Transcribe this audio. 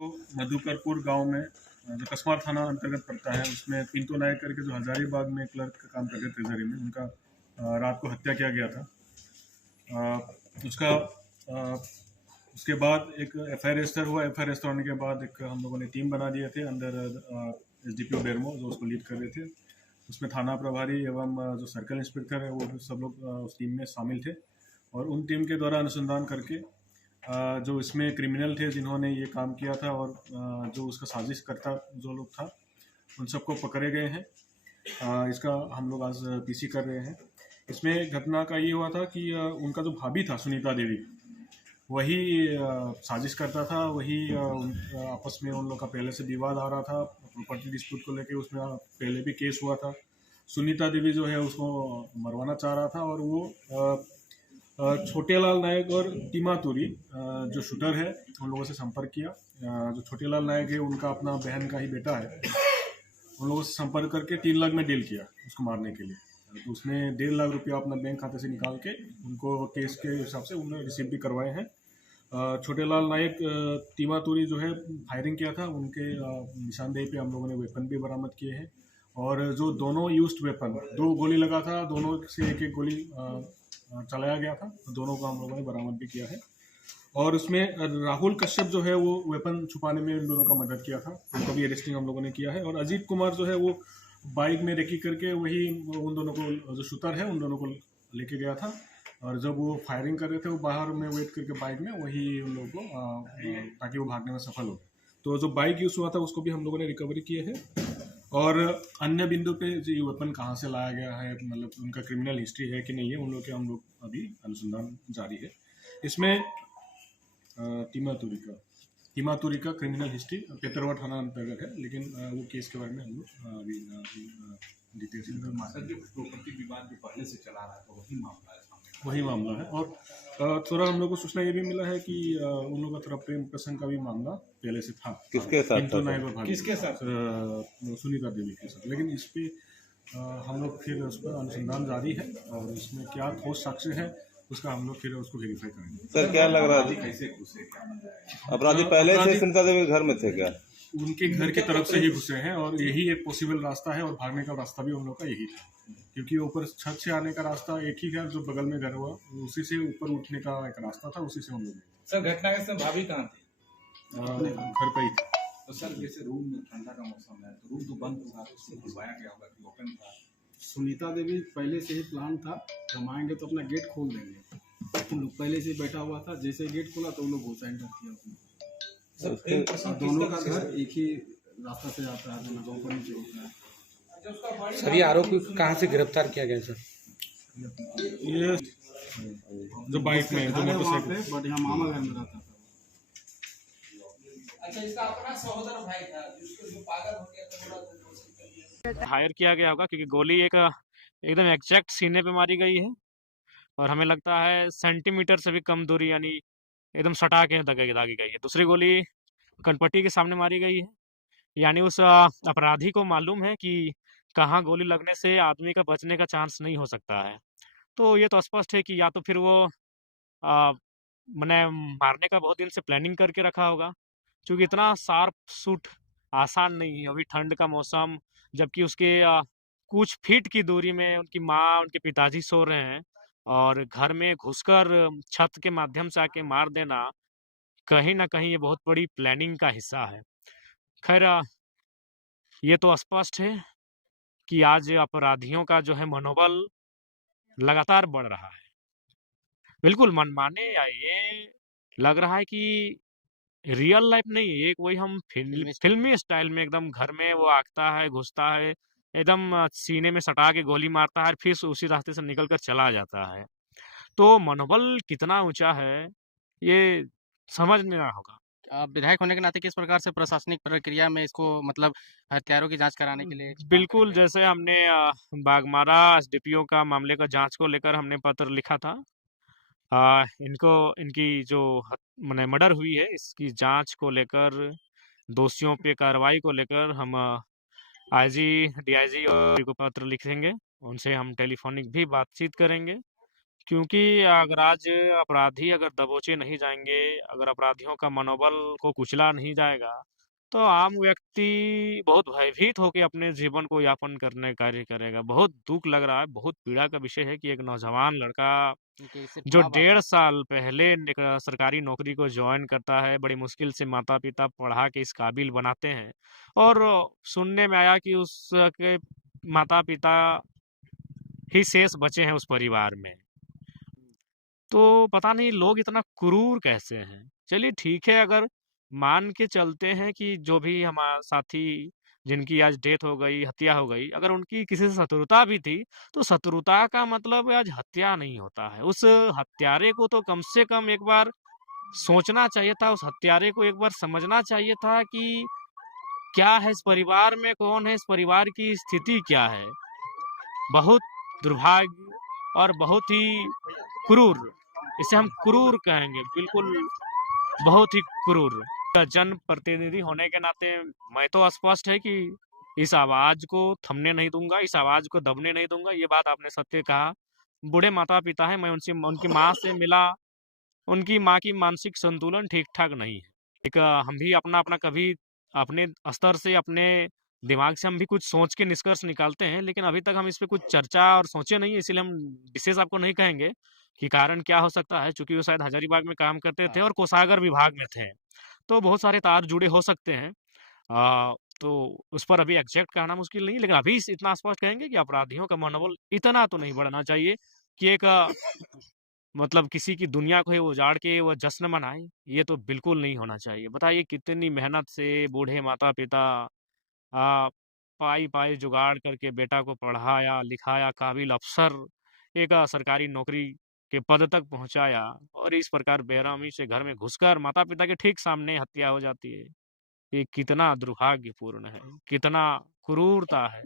तो मधुकरपुर गांव में जो कसमार थाना अंतर्गत पड़ता है उसमें पिंटू नायक करके जो हजारीबाग में क्लर्क का काम करते थे ट्रेजरी में, उनका रात को हत्या किया गया था। उसका अ, उसके बाद एक एफआईआर रजिस्टर हुआ। एफआईआर रजिस्टर होने के बाद एक हम लोगों ने टीम बना दिए थे अंदर एसडीपीओ बेरमो जो उसको लीड कर रहे थे। उसमें थाना प्रभारी एवं जो सर्कल इंस्पेक्टर है वो भी सब लोग उस टीम में शामिल थे। और उन टीम के द्वारा अनुसंधान करके जो इसमें क्रिमिनल थे जिन्होंने ये काम किया था और जो उसका साजिश करता जो लोग था उन सबको पकड़े गए हैं। इसका हम लोग आज पीसी कर रहे हैं। इसमें घटना का ये हुआ था कि उनका जो भाभी था सुनीता देवी, वही साजिश करता था। वही आपस में उन लोग का पहले से विवाद आ रहा था प्रॉपर्टी डिस्प्यूट को लेके। उसमें पहले भी केस हुआ था। सुनीता देवी जो है उसको मरवाना चाह रहा था और वो छोटेलाल नायक और टीमा तुरी जो शूटर है उन लोगों से संपर्क किया। जो छोटेलाल नायक है उनका अपना बहन का ही बेटा है। उन लोगों से संपर्क करके 3 लाख में डील किया उसको मारने के लिए। तो उसने 1.5 लाख रुपया अपना बैंक खाते से निकाल के उनको केस के हिसाब से उन्होंने रिसीव भी करवाए हैं। छोटेलाल नायक टीमा तुरी जो है फायरिंग किया था, उनके निशानदेही पे हम लोगों ने वेपन भी बरामद किए हैं। और जो दोनों यूज्ड वेपन, 2 गोली लगा था, दोनों से एक एक गोली चलाया गया था, दोनों को हम लोगों ने बरामद भी किया है। और उसमें राहुल कश्यप जो है वो वेपन छुपाने में इन दोनों का मदद किया था, उनको भी अरेस्टिंग हम लोगों ने किया है। और अजीत कुमार जो है वो बाइक में रेकी करके वही उन दोनों को, जो शूटर है, उन दोनों को लेके गया था। और जब वो फायरिंग कर रहे थे वो बाहर में वेट करके बाइक में वही उन लोगों को ताकि वो भागने में सफल हो। तो जो बाइक यूज हुआ था उसको भी हम लोगों ने रिकवरी किए हैं। और अन्य बिंदु पे जो ये वेपन कहाँ से लाया गया है, मतलब उनका क्रिमिनल हिस्ट्री है कि नहीं है, उन लोग के हम लोग अभी अनुसंधान जारी है। इसमें टीमा तुरी का क्रिमिनल हिस्ट्री पेतरवा थाना अंतर्गत है, लेकिन वो केस के बारे में हम लोग अभी डिटेल्स प्रॉपर्टी विवाद जो पहले से चला रहा था वही मामला है। और थोड़ा हम लोग को सूचना ये भी मिला है कि उन लोगों का थोड़ा प्रेम प्रसंग का भी मामला पहले से था। किसके साथ था? किसके साथ? सुनीता देवी के साथ। लेकिन इस पे हम लोग फिर उस पर अनुसंधान जारी है और इसमें क्या ठोस साक्ष्य है उसका हम लोग फिर उसको वेरीफाई करेंगे। सर क्या लग रहा है कैसे घुसे, अपराधी पहले से सुनीता देवी घर में थे क्या? उनके घर की तरफ से ही घुसे हैं और यही एक पॉसिबल रास्ता है और भागने का रास्ता भी उन लोग का यही था, क्योंकि ऊपर छत से आने का रास्ता एक ही है जो बगल में घर हुआ, उसी से ऊपर उठने का एक रास्ता था, उसी से हम लोग। सर घटना के समय भाभी कहाँ थी? घर पे ही थी। तो सर जैसे रूम में ठंडा का मौसम है तो रूम तो बंद होगा, उसको खुलवाया गया होगा कि ओपन था? सुनीता देवी पहले से ही प्लान था, हम आएंगे तो अपना गेट खोल देंगे। उन लोग पहले से बैठा हुआ था, जैसे गेट खोला तो उन लोग घुसा एंटर किया। दोनों का घर एक ही रास्ता से जाता है, दोनों का ऊपर नीचे होता है। सभी आरोपी कहाँ से गिरफ्तार किया गया सर? ये जो बाइक में जो मोटरसाइकिल, बट यहाँ मामा घर में रहता था। अच्छा, इसका अपना सहोदर भाई था जिसको जो पागल हो गया था, हायर किया गया होगा क्योंकि गोली एक एकदम एग्जैक्ट सीने पे मारी गई है और हमें लगता है सेंटीमीटर से भी कम दूरी, यानी एकदम सटा के दागी गई है। दूसरी गोली कनपट्टी के सामने मारी गई है, यानी उस अपराधी को मालूम है कि कहाँ गोली लगने से आदमी का बचने का चांस नहीं हो सकता है। तो ये तो स्पष्ट है कि या तो फिर वो मैंने मारने का बहुत दिन से प्लानिंग करके रखा होगा, क्योंकि इतना शार्प शूट आसान नहीं है। अभी ठंड का मौसम, जबकि उसके कुछ फीट की दूरी में उनकी माँ, उनके पिताजी सो रहे हैं और घर में घुसकर छत के माध्यम से आके मार देना कहीं ना कहीं ये बहुत बड़ी प्लानिंग का हिस्सा है। खैर, ये तो स्पष्ट है कि आज अपराधियों का जो है मनोबल लगातार बढ़ रहा है। बिल्कुल मनमाने या ये लग रहा है कि रियल लाइफ नहीं है, एक वही हम फिल्मी स्टाइल में एकदम घर में वो आगता है, घुसता है, एकदम सीने में सटा के गोली मारता है, फिर उसी रास्ते से निकल कर चला जाता है। तो मनोबल कितना ऊंचा है ये समझना होगा। आप विधायक होने के नाते किस प्रकार से प्रशासनिक प्रक्रिया में इसको मतलब हत्यारों की जांच कराने के लिए बिल्कुल, जैसे हमने बाघमारा एसडीपीओ का मामले का जांच को लेकर हमने पत्र लिखा था। इनकी जो मैंने मर्डर हुई है इसकी जांच को लेकर, दोषियों पे कार्रवाई को लेकर हम आईजी, डीआईजी और को पत्र लिखेंगे। उनसे हम टेलीफोनिक भी बातचीत करेंगे क्योंकि अगर आज अपराधी अगर दबोचे नहीं जाएंगे, अगर अपराधियों का मनोबल को कुचला नहीं जाएगा, तो आम व्यक्ति बहुत भयभीत होकर अपने जीवन को यापन करने कार्य करेगा। बहुत दुख लग रहा है, बहुत पीड़ा का विषय है कि एक नौजवान लड़का उनके सिर्फ जो माँ-बाप 1.5 साल पहले सरकारी नौकरी को ज्वाइन करता है, बड़ी मुश्किल से माता-पिता पढ़ा के इस काबिल बनाते हैं और सुनने में आया कि उसके माता-पिता ही शेष बचे हैं उस परिवार में। तो पता नहीं लोग इतना क्रूर कैसे हैं। चलिए ठीक है, अगर मान के चलते हैं कि जो भी हमारा साथी जिनकी आज डेथ हो गई, हत्या हो गई, अगर उनकी किसी से शत्रुता भी थी, तो शत्रुता का मतलब आज हत्या नहीं होता है। उस हत्यारे को तो कम से कम एक बार सोचना चाहिए था, उस हत्यारे को एक बार समझना चाहिए था कि क्या है इस परिवार में, कौन है इस परिवार की स्थिति क्या है। बहुत दुर्भाग्य और बहुत ही क्रूर, इसे हम क्रूर कहेंगे, बिल्कुल बहुत ही क्रूर। का जनप्रतिनिधि होने के नाते मैं तो स्पष्ट है कि इस आवाज को थमने नहीं दूंगा, इस आवाज को दबने नहीं दूंगा। ये बात आपने सत्य कहा। बूढ़े माता पिता हैं, मैं उनसे उनकी माँ से मिला, उनकी माँ की मानसिक संतुलन ठीक ठाक नहीं है। एक हम भी अपना अपना कभी अपने स्तर से अपने दिमाग से हम भी कुछ सोच के निष्कर्ष निकालते हैं, लेकिन अभी तक हम इस पे कुछ चर्चा और सोचे नहीं है, इसलिए हम विशेष आपको नहीं कहेंगे कि कारण क्या हो सकता है, चूंकि वो शायद हजारीबाग में काम करते थे और कोषागार विभाग में थे, तो बहुत सारे तार जुड़े हो सकते हैं। तो उस पर अभी एग्जैक्ट कहना मुश्किल नहीं है, लेकिन अभी इतना स्पष्ट कहेंगे कि अपराधियों का मनोबल इतना तो नहीं बढ़ना चाहिए कि एक मतलब किसी की दुनिया को ही उजाड़ के वो जश्न मनाए। ये तो बिल्कुल नहीं होना चाहिए। बताइए कितनी मेहनत से बूढ़े माता पिता आ, पाई पाई जुगाड़ करके बेटा को पढ़ाया लिखाया, काबिल अफसर एक सरकारी नौकरी के पद तक पहुंचाया, और इस प्रकार बेरहमी से घर में घुसकर माता पिता के ठीक सामने हत्या हो जाती है। ये कितना दुर्भाग्यपूर्ण है, कितना क्रूरता है।